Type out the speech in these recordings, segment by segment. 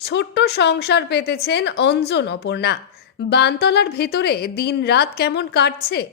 ছোট্ট সংসার পেতেছেন অঞ্জন অপর্ণা। বানতলার ভেতরে দিন রাত কেমন কাটছে?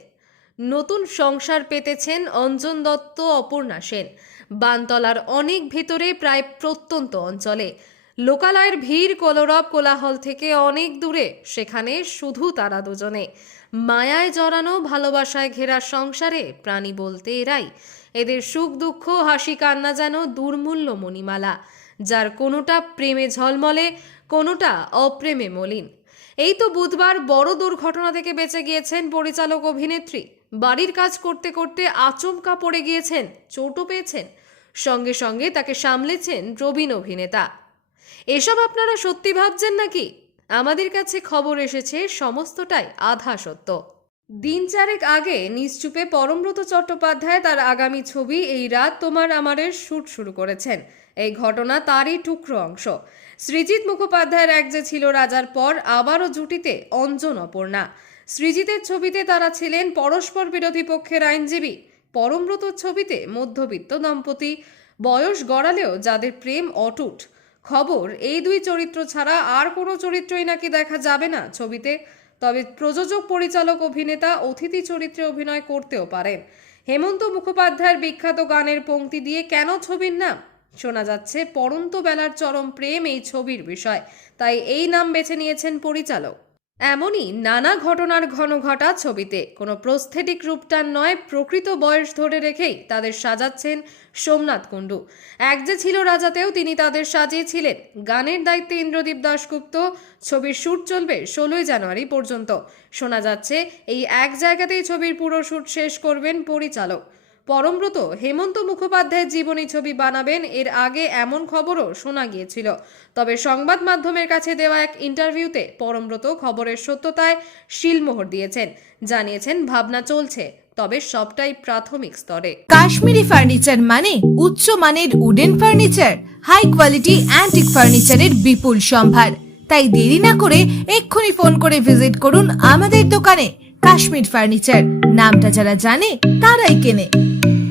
নতুন সংসার পেতেছেন অঞ্জন দত্ত অপর্ণা সেন। বানতলার অনেক ভেতরে প্রায় প্রত্যন্ত অঞ্চলে। লোকালয়ের ভিড়, কলরব, কোলাহল থেকে অনেক দূরে। সেখানে শুধু তারা দুজনে। মায়ায় জড়ানো, ভালোবাসায় ঘেরা সংসারে প্রাণী বলতে এরাই। এদের সুখ দুঃখ, হাসি কান্না যেন দুর্মূল্য মণিমালা। যার কোনোটা প্রেমে ঝলমলে, কোনোটা অপ্রেমে মলিন। এই তো বুধবার বড় দুর্ঘটনা থেকে বেঁচে গিয়েছেন পরিচালক অভিনেত্রী। বাড়ির কাজ করতে করতে আচমকা পড়ে গিয়েছেন, চোটও পেয়েছেন। সঙ্গে সঙ্গে তাকে সামলেছেন প্রবীণ অভিনেতা। এসব আপনারা সত্যি ভাবছেন নাকি? আমাদের কাছে খবর এসেছে সমস্তটাই আধা সত্য দিন চারেক আগে নিশ্চুপে পরমব্রত চট্টোপাধ্যায় তার আগামী ছবি এই রাত তোমার আমারের শ্যুট শুরু করেছেন। এই ঘটনা তারই টুকরো অংশ। সৃজিত মুখোপাধ্যায়ের এক যে ছিল রাজার পর, আবারও জুটিতে অঞ্জন অপর্ণা। সৃজিতের ছবিতে তারা ছিলেন পরস্পর বিরোধী পক্ষের আইনজীবী। পরমব্রত ছবিতে মধ্যবিত্ত দম্পতি। বয়স গড়ালেও যাদের প্রেম অটুট। খবর, এই দুই চরিত্র ছাড়া আর কোনো চরিত্রই নাকি দেখা যাবে না ছবিতে। তবে প্রযোজক, পরিচালক, অভিনেতা, অতিথি চরিত্রে অভিনয় করতেও পারেন। হেমন্ত মুখোপাধ্যায়ের বিখ্যাত গানের পংক্তি দিয়ে কেন ছবির নাম? শোনা যাচ্ছে, পরন্ত বেলার চরম প্রেম এই ছবির বিষয়। তাই এই নাম বেছে নিয়েছেন পরিচালক। এমনই নানা ঘটনার ঘন ঘটা ছবিতে। কোনো প্রস্থেটিক রূপটান নয়, প্রকৃত বয়স ধরে রেখেই তাদের সাজাচ্ছেন সোমনাথ কুণ্ডু। এক যে ছিল রাজাতেও তিনি তাদের সাজিয়েছিলেন। গানের দায়িত্বে ইন্দ্রদীপ দাশগুপ্ত। ছবির শ্যুট চলবে ষোলোই জানুয়ারি পর্যন্ত। শোনা যাচ্ছে, এই এক জায়গাতেই ছবির পুরো শ্যুট শেষ করবেন পরিচালক। পরমব্রত হেমন্ত মুখোপাধ্যায়ের জীবনী ছবি বানাবেন, এর আগে এমন খবরও শোনা গিয়েছিল। তবে সংবাদ মাধ্যমের কাছে দেওয়া এক ইন্টারভিউতে পরমব্রত খবরের সত্যতায় শিলমোহর দিয়েছেন। জানিয়েছেন, ভাবনা চলছে, তবে সবটাই প্রাথমিক স্তরে। কাশ্মীরি ফার্নিচার মানে উচ্চ মানের wooden furniture, high quality antique ফার্নিচারের বিপুল সম্ভার। তাই দেরি না করে এক্ষুনি ফোন করে ভিজিট করুন আমাদের দোকানে। কাশ্মীর ফার্নিচার। নামটা যারা জানে তারাই কেনে।